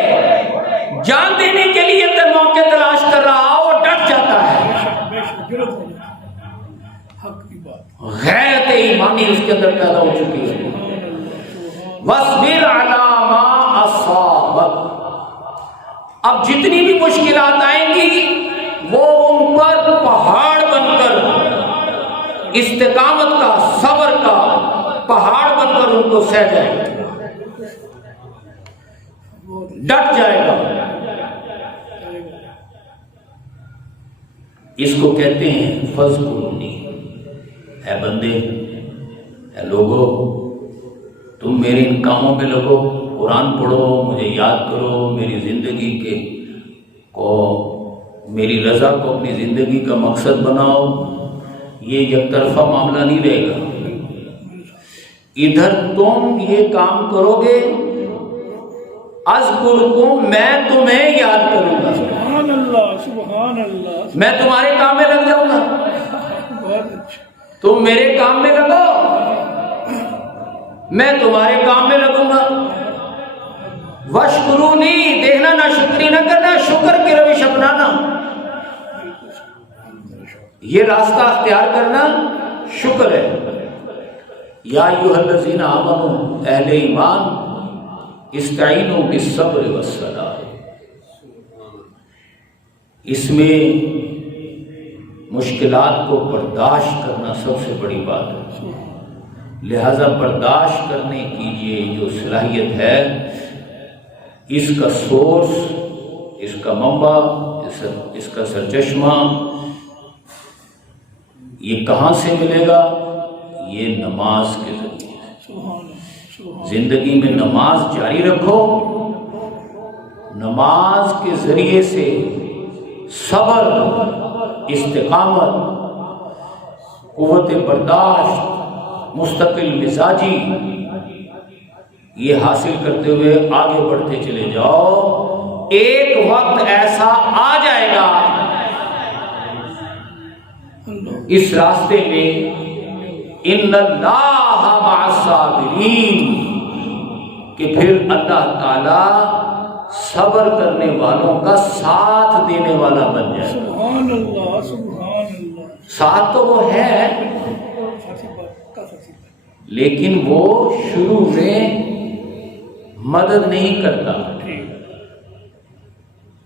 جان دینے کے لیے موقع تلاش کر رہا ہو، وہ ڈٹ جاتا ہے۔ غیرت ایمانی اس کے اندر پیدا ہو چکی ہے۔ وَاصْبِرْ عَلَىٰ مَا أَصَابَكَ، اب جتنی بھی مشکلات آئیں گی وہ ان پر پہاڑ بن کر، استقامت کا، صبر کا پہاڑ بن کر ان کو سہ جائے گا، ڈٹ جائے گا۔ اس کو کہتے ہیں فَاذْكُرُونِی، اے بندے، اے لوگو، تم میرے ان کاموں پہ لگو، قرآن پڑھو، مجھے یاد کرو، میری زندگی کو، میری رضا کو اپنی زندگی کا مقصد بناؤ۔ یہ یک طرفہ معاملہ نہیں رہے گا۔ ادھر تم یہ کام کرو گے، اذکرکم، میں تمہیں یاد کروں گا، سبحان اللہ، سبحان اللہ، میں تمہارے کام میں لگ جاؤں گا، بہت اچھا۔ تم میرے کام میں لگو، میں تمہارے کام میں لگوں گا۔ وَاشْکُرُونِی، دیکھنا نہ شکری نہ کرنا، شکر کی روش اپنانا، یہ راستہ اختیار کرنا شکر ہے۔ یا ایھا الذین آمنوا، اہل ایمان، استعینوا بالصبر والصلاۃ، اس میں مشکلات کو برداشت کرنا سب سے بڑی بات ہے، لہذا برداشت کرنے کی یہ جو صلاحیت ہے، اس کا سورس، اس کا منبع، اس کا سرچشمہ یہ کہاں سے ملے گا؟ یہ نماز کے ذریعے سے۔ زندگی میں نماز جاری رکھو، نماز کے ذریعے سے صبر، استقامت، قوت برداشت، مستقل مزاجی، یہ حاصل کرتے ہوئے آگے بڑھتے چلے جاؤ۔ ایک وقت ایسا آ جائے گا اس راستے میں، ان اللہ مع الصابرین، کہ پھر اللہ تعالی صبر کرنے والوں کا ساتھ دینے والا بن جائے۔ سبحان اللہ، سبحان اللہ، ساتھ تو وہ ہے، لیکن وہ شروع میں مدد نہیں کرتا،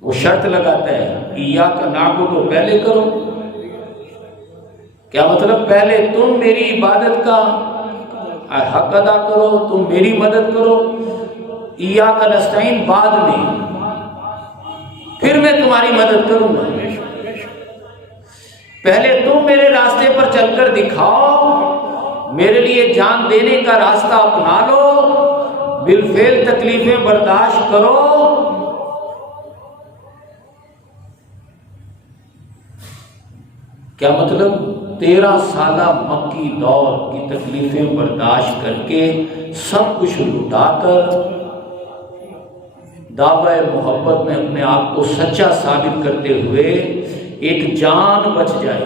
وہ شرط لگاتا ہے ایاک نعبد، پہلے کرو، کیا مطلب؟ پہلے تم میری عبادت کا حق ادا کرو، تم میری مدد کرو، ایاک نستعین بعد میں، پھر میں تمہاری مدد کروں گا۔ پہلے تم میرے راستے پر چل کر دکھاؤ، میرے لیے جان دینے کا راستہ اپنا لو، بالفعل تکلیفیں برداشت کرو۔ کیا مطلب؟ 13 سالہ مکی دور کی تکلیفیں برداشت کر کے سب کچھ لٹا کر دعوی محبت میں اپنے آپ کو سچا ثابت کرتے ہوئے ایک جان بچ جائے،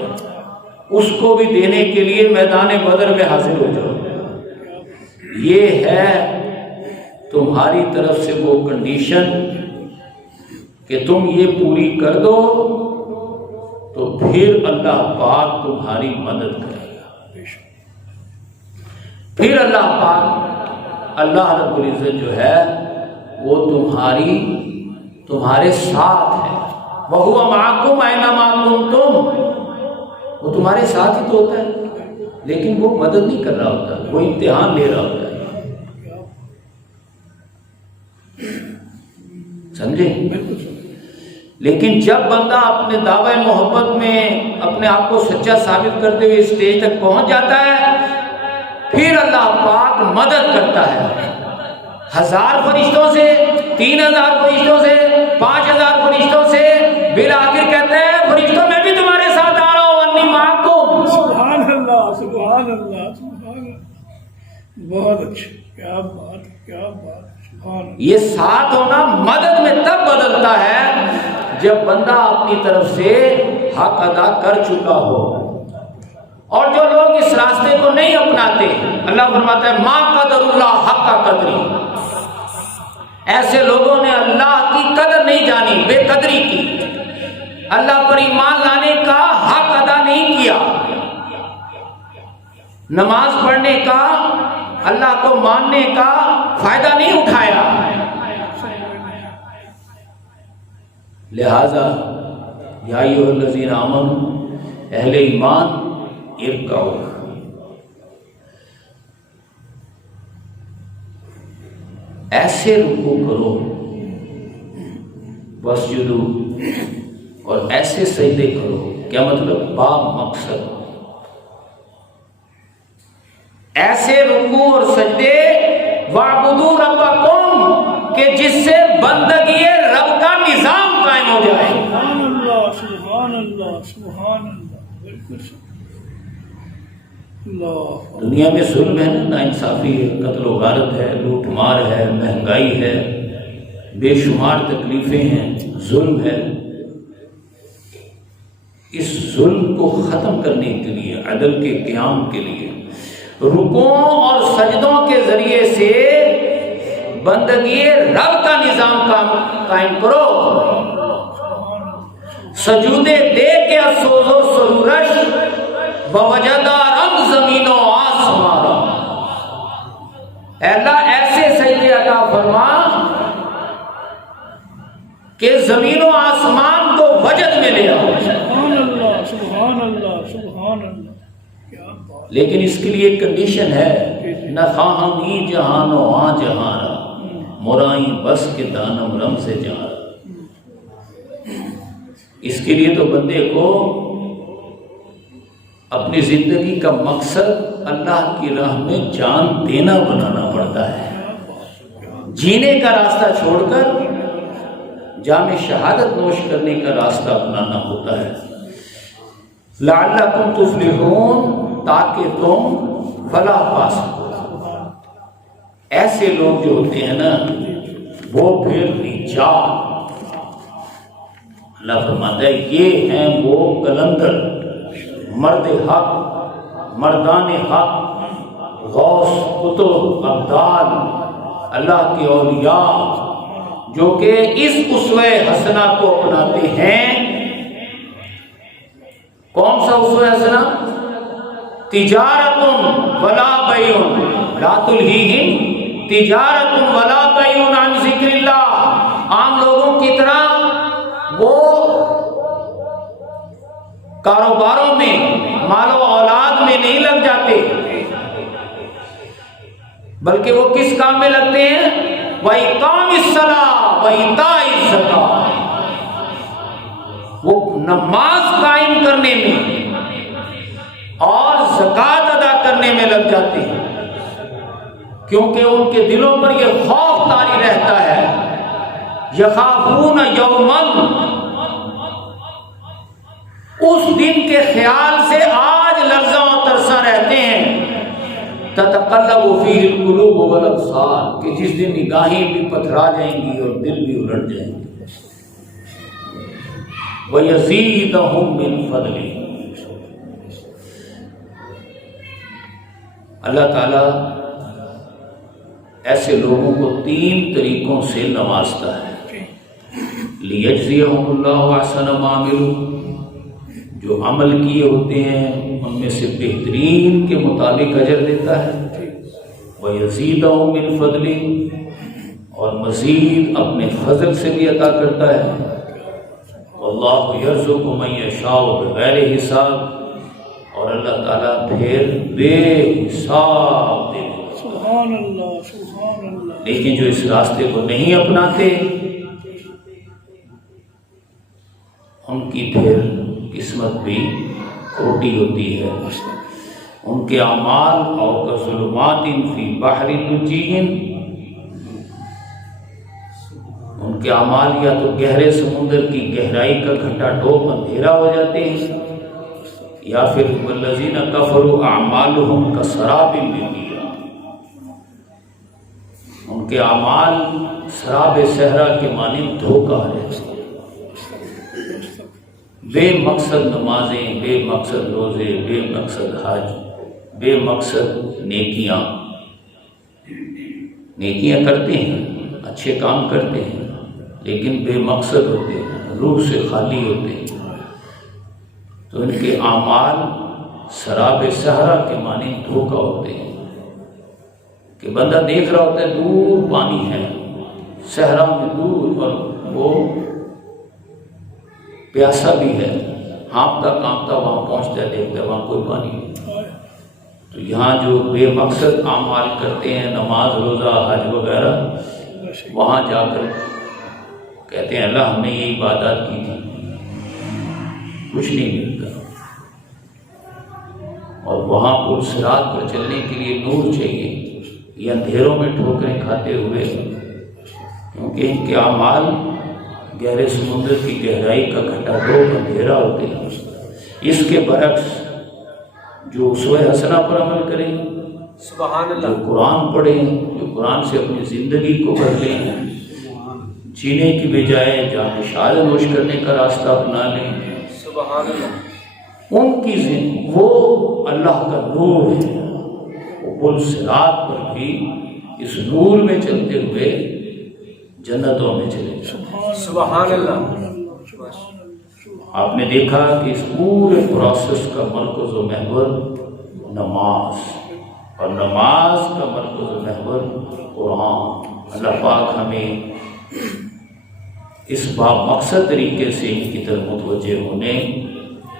اس کو بھی دینے کے لیے میدان بدر میں حاضر ہو جاؤ۔ یہ ہے تمہاری طرف سے وہ کنڈیشن کہ تم یہ پوری کر دو تو پھر اللہ پاک تمہاری مدد کرے گا۔ پھر اللہ پاک، اللہ رب العزت جو ہے وہ تمہارے ساتھ ہے۔ وَهُوَ مَعَكُمْ أَيْنَمَا كُنتُمْ، وہ تمہارے ساتھ ہی تو ہوتا ہے، لیکن وہ مدد نہیں کر رہا ہوتا، وہ امتحان لے رہا ہوتا ہے۔ سمجھے؟ لیکن جب بندہ اپنے دعوی محبت میں اپنے آپ کو سچا ثابت کرتے ہوئے اسٹیج تک پہنچ جاتا ہے، پھر اللہ پاک مدد کرتا ہے 1000 فرشتوں سے، 3000 فرشتوں سے، 5000 فرشتوں سے، بالآخر کہتے ہیں فرشتوں میں بھی تمہارے ساتھ آ رہا ہوں، انی معکم۔ سبحان اللہ، سبحان اللہ، سبحان اللہ، بہت اچھا، کیا بات، کیا بات، سبحان اللہ۔ یہ ساتھ ہونا مدد میں تب بدلتا ہے جب بندہ اپنی طرف سے حق ادا کر چکا ہو۔ اور جو لوگ اس راستے کو نہیں اپناتے، اللہ فرماتا ہے ما قدر اللہ حق قدری، ایسے لوگوں نے اللہ کی قدر نہیں جانی، بے قدری کی، اللہ پر ایمان لانے کا حق ادا نہیں کیا، نماز پڑھنے کا، اللہ کو ماننے کا فائدہ نہیں اٹھایا۔ لہذا یا ایھا الذین آمنوا، اہل ایمان ارکعوا، ایسے رکوع کرو، واسجدوا، اور ایسے سجدے کرو۔ کیا مطلب؟ با مقصد، ایسے رکوع اور سجدے، وَاعْبُدُوا رَبَّكُمْ، کہ جس سے بندگی رب کا نظام قائم ہو جائے۔ سبحان اللہ، سبحان اللہ، سبحان اللہ، بالکل اللہ۔ دنیا میں ظلم ہے، ناانصافی ہے، قتل و غارت ہے، لوٹ مار ہے، مہنگائی ہے، بے شمار تکلیفیں ہیں، ظلم ہے۔ اس ظلم کو ختم کرنے کے لیے، عدل کے قیام کے لیے رکوعوں اور سجدوں کے ذریعے سے بندگی رب کا نظام قائم کرو۔ سجودے دے کے افسوس و سرورش بوجدہ رب زمین و آسمان، اے اللہ ایسے سجدے عطا فرما کہ زمین و آسمان کو وجد میں لے آؤ۔ سبحان اللہ، سبحان اللہ، سبحان اللہ، کیا بات۔ لیکن اس کے لیے ایک کنڈیشن ہے، نہ خواہمی جہان و آ جہاں مرائیں بس کے دانم رم سے جہاں۔ اس کے لیے تو بندے کو اپنی زندگی کا مقصد اللہ کی راہ میں جان دینا بنانا پڑتا ہے، جینے کا راستہ چھوڑ کر جام شہادت نوش کرنے کا راستہ اپنانا ہوتا ہے۔ لعلکم تفلحون، تاکہ تم فلاح پا سکو۔ ایسے لوگ جو ہوتے ہیں نا، وہ پھر رجال، اللہ فرماتا ہے یہ ہیں وہ قلندر، مرد حق، مردان حق، غوث، قطب، ابدال، اللہ کے اولیاء، جو کہ اس اسوہ حسنہ کو اپناتے ہیں۔ کون سا اسوہ حسنہ؟ تجارت ولا بیع لا تلہیہم تجارت ولا بیع عن ذکر اللہ۔ عام لوگوں کی طرح وہ کاروباروں میں، مال و نہیں لگ جاتے، بلکہ وہ کس کام میں لگتے ہیں؟ وَإِقَامِ الصَّلَاةِ وَإِيتَاءِ الزَّكَاةِ، وہ نماز قائم کرنے میں اور زکوٰۃ ادا کرنے میں لگ جاتے ہیں، کیونکہ ان کے دلوں پر یہ خوف طاری رہتا ہے، یخافون یوماً، اس دن کے خیال سے آج لرزاں و ترساں رہتے ہیں، تتقلب فیہ القلوب والابصار، کہ جس دن نگاہیں بھی پتھرا جائیں گی اور دل بھی الٹ جائیں گے، وَيَزِيدَهُم مِّن فَضْلِهِ۔ اللہ تعالیٰ ایسے لوگوں کو 3 طریقوں سے نوازتا ہے، لِيَجْزِيَهُمُ اللَّهُ أَحْسَنَ مَا عَمِلُوا، جو عمل کیے ہوتے ہیں ان میں سے بہترین کے مطابق اجر دیتا ہے، وَيَزِيدَهُم مِّن فَضْلِهِ، اور مزید اپنے فضل سے بھی عطا کرتا ہے، وَاللَّهُ يَرْزُقُ مَن يَشَاءُ بِغَيْرِ حساب، اور اللہ تعالیٰ پھر بے حساب دے دیتا ہے۔ سبحان اللہ، سبحان اللہ۔ لیکن جو اس راستے کو نہیں اپناتے ان کی پھر قسمت بھی کھوٹی ہوتی ہے، ان کے اعمال اور کظلمات فی بحر لجی، ان کے اعمال یا تو گہرے سمندر کی گہرائی کا گھٹا ڈوب اندھیرا ہو جاتے ہیں، یا پھر والذین کفروا اعمالهم کسراب بقیع، ان کے اعمال سراب صحرا کے مانند دھوکہ ہے، بے مقصد نمازیں، بے مقصد روزے، بے مقصد حج، بے مقصد نیکیاں کرتے ہیں، اچھے کام کرتے ہیں، لیکن بے مقصد ہوتے ہیں، روح سے خالی ہوتے ہیں، تو ان کے اعمال سراب صحرا کے مانند دھوکہ ہوتے ہیں، کہ بندہ دیکھ رہا ہوتا ہے دور پانی ہے، صحرا میں دور، اور وہ پیاسا بھی ہے، ہانپتا کانپتا وہاں پہنچتا ہے، دیکھتا ہے وہاں کوئی پانی نہیں۔ تو یہاں جو بے مقصد اعمال کرتے ہیں، نماز، روزہ، حج وغیرہ، وہاں جا کر کہتے ہیں اللہ ہم نے یہ عبادات کی تھی، کچھ نہیں ملتا، اور وہاں پل صراط پر چلنے کے لیے نور چاہیے، یہ اندھیروں میں ٹھوکریں کھاتے ہوئے، کیونکہ ان کے اعمال گہرے سمندر کی گہرائی کا گھٹا ڈوب اندھیرا ہوتے ہیں۔ اس کے برعکس جو اسوہ حسنہ پر عمل کریں، سبحان اللہ، جو قرآن پڑھیں، جو قرآن سے اپنی زندگی کو بھر لیں، جینے کی بجائے جان نشان نوش کرنے کا راستہ اپنا لیں، سبحان اللہ، ان کی وہ اللہ کا نور ہے، وہ پل صراط پر بھی اس نور میں چلتے ہوئے جنتوں میں چلے جائیں۔ سبحان اللہ۔ آپ نے دیکھا کہ اس پورے پروسیس کا مرکز و محور نماز، اور نماز کا مرکز و محور قرآن۔ اللہ پاک ہمیں اس مقصد طریقے سے ان کی طرف متوجہ ہونے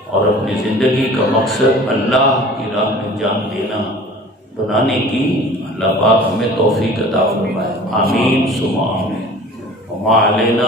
اور اپنی زندگی کا مقصد اللہ کی راہ میں جان دینا بنانے کی اللہ پاک ہمیں توفیق عطا فرمائے، آمین ثم آمین۔ وما علینا